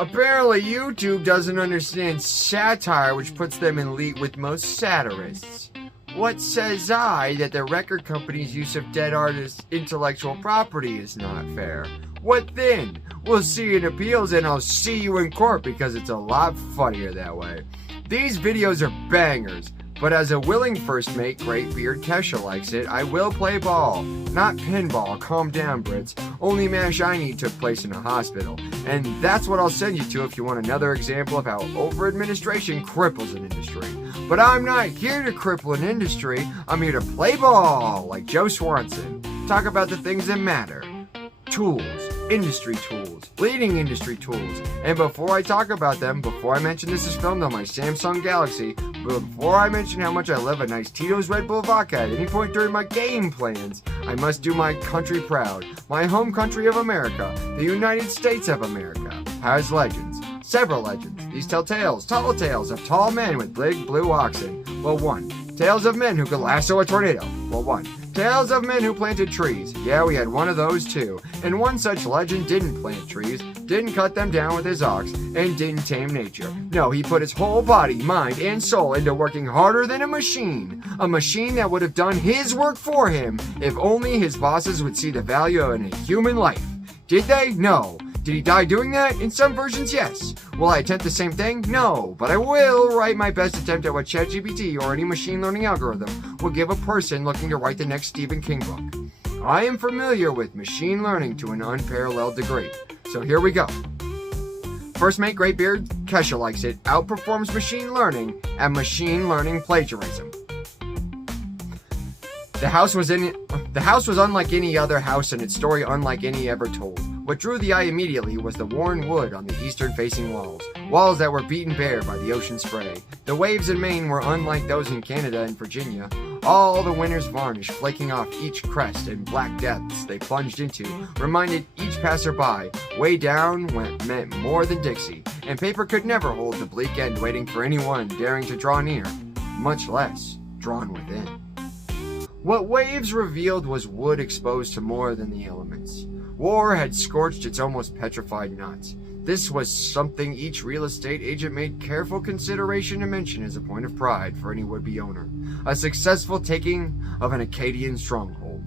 Apparently YouTube doesn't understand satire, which puts them in league with most satirists. What says I that the record company's use of dead artists' intellectual property is not fair? What then? We'll see in appeals and I'll see you in court because it's a lot funnier that way. These videos are bangers, but as a willing first mate, Great Beard Kesha likes it, I will play ball. Not pinball, calm down Brits. Only mash I need took place in a hospital. And that's what I'll send you to if you want another example of how over-administration cripples an industry. But I'm not here to cripple an industry, I'm here to play ball, like Joe Swanson. Talk about the things that matter. Tools, industry tools, leading industry tools. And before I talk about them, before I mention this is filmed on my Samsung Galaxy, before I mention how much I love a nice Tito's Red Bull vodka at any point during my game plans, I must do my country proud. My home country of America, the United States of America, has legends. Several legends. These tell tales, tall tales of tall men with big blue oxen. Well, one. Tales of men who could lasso a tornado. Well, one. Tales of men who planted trees. Yeah, we had one of those too. And one such legend didn't plant trees, didn't cut them down with his ox, and didn't tame nature. No, he put his whole body, mind, and soul into working harder than a machine. A machine that would have done his work for him if only his bosses would see the value in a human life. Did they? No. Did he die doing that? In some versions, yes. Will I attempt the same thing? No. But I will write my best attempt at what ChatGPT or any machine learning algorithm will give a person looking to write the next Stephen King book. I am familiar with machine learning to an unparalleled degree. So here we go. First mate Great Beard, Kesha likes it, outperforms machine learning at machine learning plagiarism. The house was unlike any other house and its story unlike any ever told. What drew the eye immediately was the worn wood on the eastern-facing walls that were beaten bare by the ocean spray. The waves in Maine were unlike those in Canada and Virginia. All the winter's varnish flaking off each crest and black depths they plunged into reminded each passerby way down meant more than Dixie, and paper could never hold the bleak end waiting for anyone daring to draw near, much less drawn within. What waves revealed was wood exposed to more than the elements. War had scorched its almost petrified knots. This was something each real estate agent made careful consideration to mention as a point of pride for any would-be owner. A successful taking of an Acadian stronghold.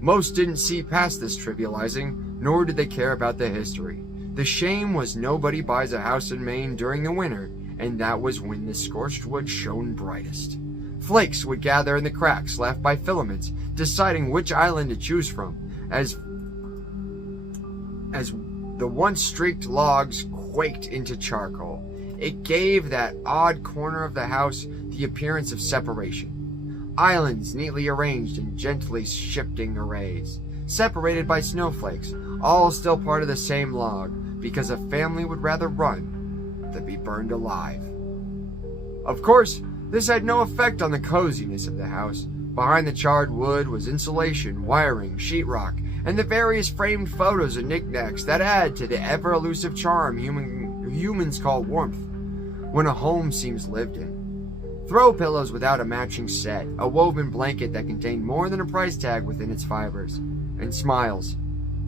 Most didn't see past this trivializing, nor did they care about the history. The shame was nobody buys a house in Maine during the winter, and that was when the scorched wood shone brightest. Flakes would gather in the cracks left by filaments, deciding which island to choose from, as the once streaked logs quaked into charcoal. It gave that odd corner of the house the appearance of separation. Islands neatly arranged in gently shifting arrays, separated by snowflakes, all still part of the same log, because a family would rather run than be burned alive. Of course, this had no effect on the coziness of the house. Behind the charred wood was insulation, wiring, sheetrock, and the various framed photos and knickknacks that add to the ever-elusive charm humans call warmth when a home seems lived in. Throw pillows without a matching set, a woven blanket that contained more than a price tag within its fibers, and smiles.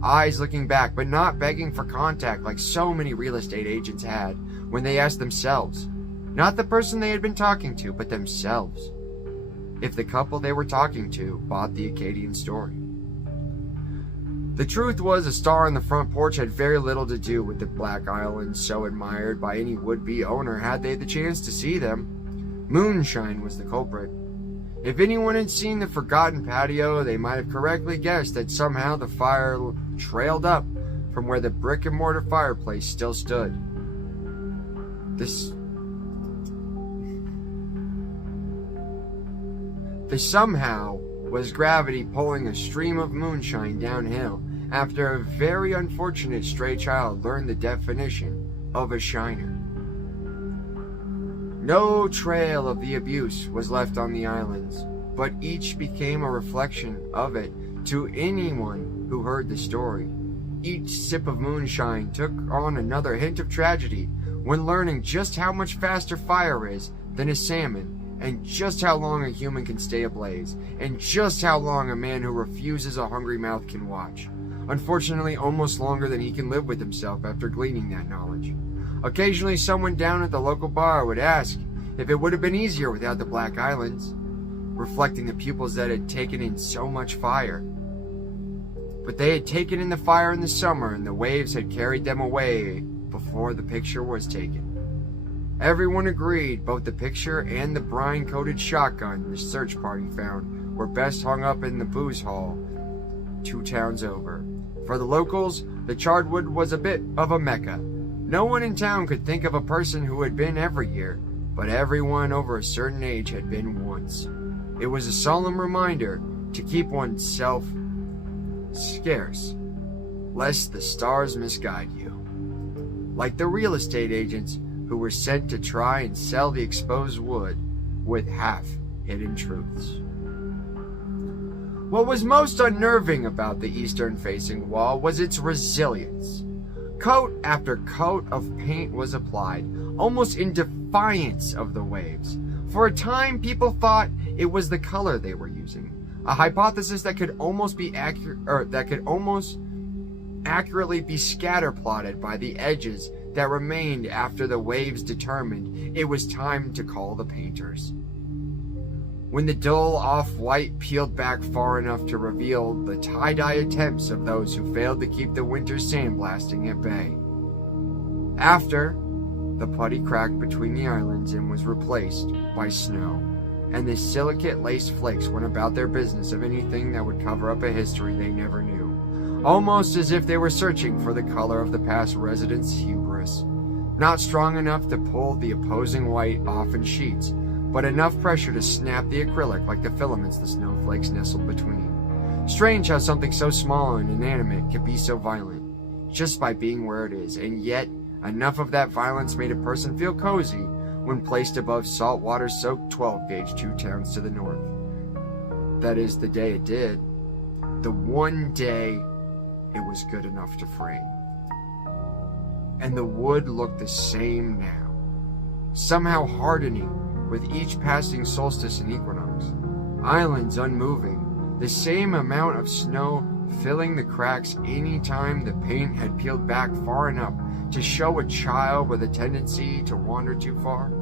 Eyes looking back but not begging for contact like so many real estate agents had when they asked themselves, not the person they had been talking to, but themselves, if the couple they were talking to bought the Acadian story. The truth was, a star on the front porch had very little to do with the Black Islands so admired by any would-be owner had they the chance to see them. Moonshine was the culprit. If anyone had seen the forgotten patio, they might have correctly guessed that somehow the fire trailed up from where the brick-and-mortar fireplace still stood. This somehow was gravity pulling a stream of moonshine downhill after a very unfortunate stray child learned the definition of a shiner. No trail of the abuse was left on the islands, but each became a reflection of it to anyone who heard the story. Each sip of moonshine took on another hint of tragedy when learning just how much faster fire is than a salmon, and just how long a human can stay ablaze, and just how long a man who refuses a hungry mouth can watch. Unfortunately, almost longer than he can live with himself after gleaning that knowledge. Occasionally someone down at the local bar would ask if it would have been easier without the Black Islands, reflecting the pupils that had taken in so much fire. But they had taken in the fire in the summer, and the waves had carried them away before the picture was taken. Everyone agreed both the picture and the brine-coated shotgun the search party found were best hung up in the booze hall 2 towns over. For the locals, the charred wood was a bit of a mecca. No one in town could think of a person who had been every year, but everyone over a certain age had been once. It was a solemn reminder to keep oneself scarce, lest the stars misguide you. Like the real estate agents who were sent to try and sell the exposed wood with half-hidden truths. What was most unnerving about the eastern-facing wall was its resilience. Coat after coat of paint was applied, almost in defiance of the waves. For a time, people thought it was the color they were using, a hypothesis that could almost accurately be scatter-plotted by the edges that remained after the waves determined it was time to call the painters. When the dull off-white peeled back far enough to reveal the tie-dye attempts of those who failed to keep the winter sandblasting at bay. After, the putty cracked between the islands and was replaced by snow, and the silicate-laced flakes went about their business of anything that would cover up a history they never knew, almost as if they were searching for the color of the past residents' hubris, not strong enough to pull the opposing white off in sheets, but enough pressure to snap the acrylic like the filaments the snowflakes nestled between. Strange how something so small and inanimate could be so violent, just by being where it is, and yet enough of that violence made a person feel cozy when placed above saltwater-soaked 12-gauge 2 towns to the north. That is, the day it did. The one day it was good enough to frame. And the wood looked the same now, somehow hardening with each passing solstice and equinox. Islands unmoving, the same amount of snow filling the cracks any time the paint had peeled back far enough to show a child with a tendency to wander too far.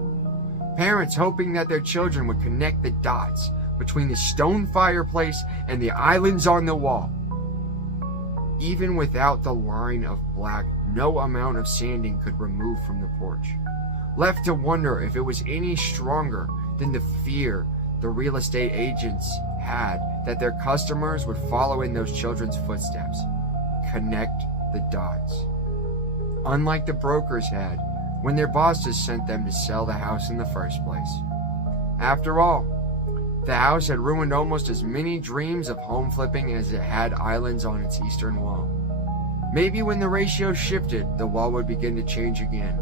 Parents hoping that their children would connect the dots between the stone fireplace and the islands on the wall. Even without the line of black, no amount of sanding could remove from the porch. Left to wonder if it was any stronger than the fear the real estate agents had that their customers would follow in those children's footsteps. Connect the dots. Unlike the brokers had when their bosses sent them to sell the house in the first place. After all, the house had ruined almost as many dreams of home flipping as it had islands on its eastern wall. Maybe when the ratio shifted, the wall would begin to change again.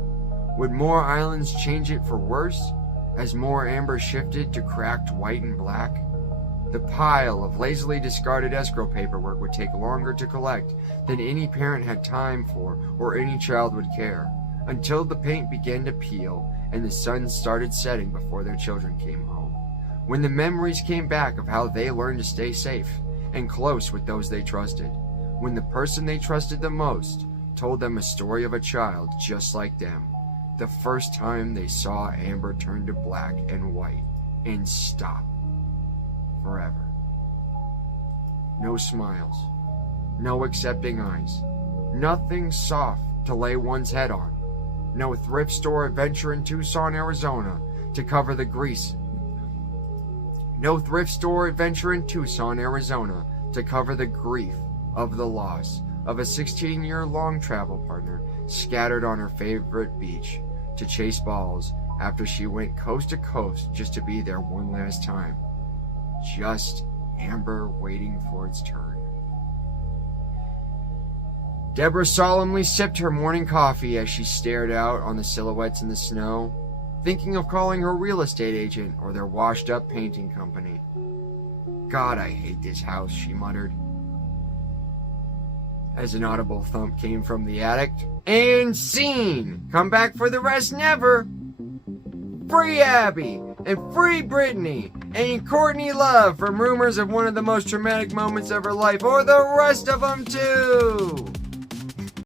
Would more islands change it for worse, as more amber shifted to cracked white and black? The pile of lazily discarded escrow paperwork would take longer to collect than any parent had time for or any child would care, until the paint began to peel and the sun started setting before their children came home. When the memories came back of how they learned to stay safe and close with those they trusted. When the person they trusted the most told them a story of a child just like them. The first time they saw amber turn to black and white and stop forever. No smiles, no accepting eyes, nothing soft to lay one's head on, no thrift store adventure in Tucson, Arizona to cover the grief. No thrift store adventure in Tucson, Arizona to cover the grief of the loss of a 16-year-long travel partner scattered on her favorite beach to chase balls after she went coast to coast just to be there one last time. Just amber waiting for its turn. Deborah solemnly sipped her morning coffee as she stared out on the silhouettes in the snow, thinking of calling her real estate agent or their washed-up painting company. God, I hate this house, she muttered, as an audible thump came from the attic. And scene! Come back for the rest never! Free Abby! And free Brittany! And Courtney Love from rumors of one of the most traumatic moments of her life, or the rest of them too!